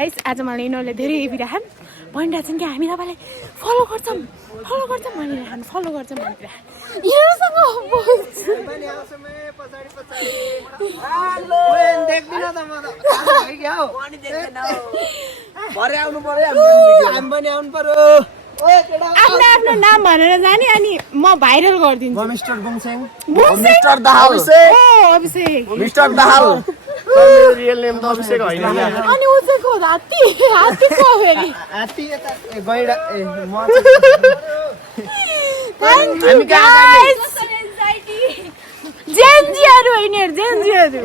guys आज मलाई यिनीहरूले धेरै हेपिराखन् भनिरहेछन् कि हामी तपाईँलाई फलो गर्छौँ भनिरहेछन् फलो गर्छौँ भनिरहेछन् यिनीहरूसँग बोल्छु आफ्नो आफ्नो नाम भनेर जाने अनि म भाइरल गरिदिन्छु मिस्टर बुङसेङ मिस्टर दाहाल अभिषेक मिस्टर दाहाल मेरो रियल नेम त अभिषेक होइन अनि उचेको हात्ती को फेरि हात्ती यता गैडा ए म थ्याङ्क यू गाइस जेन्जीहरू यिनीहरू जेन्जीहरू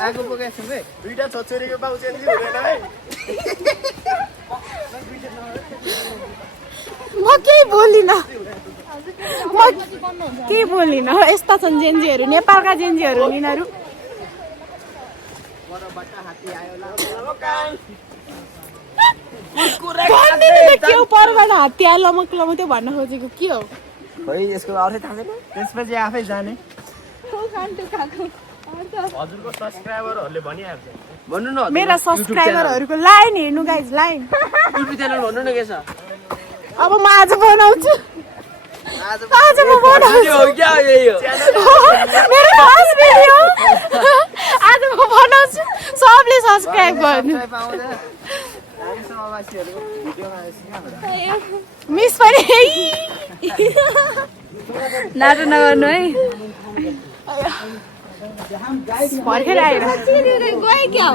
आगो पकाएछु बे दुईटा छोरीको बाउ चेन्ज हुँदैन है म केही बोलिनँ केही बोलिनँ यस्ता छन् जेन्जीहरू नेपालका जेन्जीहरू यिनीहरू के हो परबाट हात्ती आयो लमक लमक त्यो भन्न खोजेको के हो खोइ यसको अर्थै थाहा छैन त्यसपछि आफै जाने हजुरको सब्स्क्राइबरहरूले भनिहाल्छ भन्नु न मेरा सब्स्क्राइबरहरूको लाइन हेर्नु गाइज लाइन युट्युब च्यानल भन्नु न के छ अब म आज बनाउँछु आज म बनाउँछु हो क्या यही हो मेरो फर्स्ट भिडियो आज म बनाउँछु सबले सब्स्क्राइब गर्नु मिस पनि नाटो नगर्नु है भर्खेर आएर गयो क्या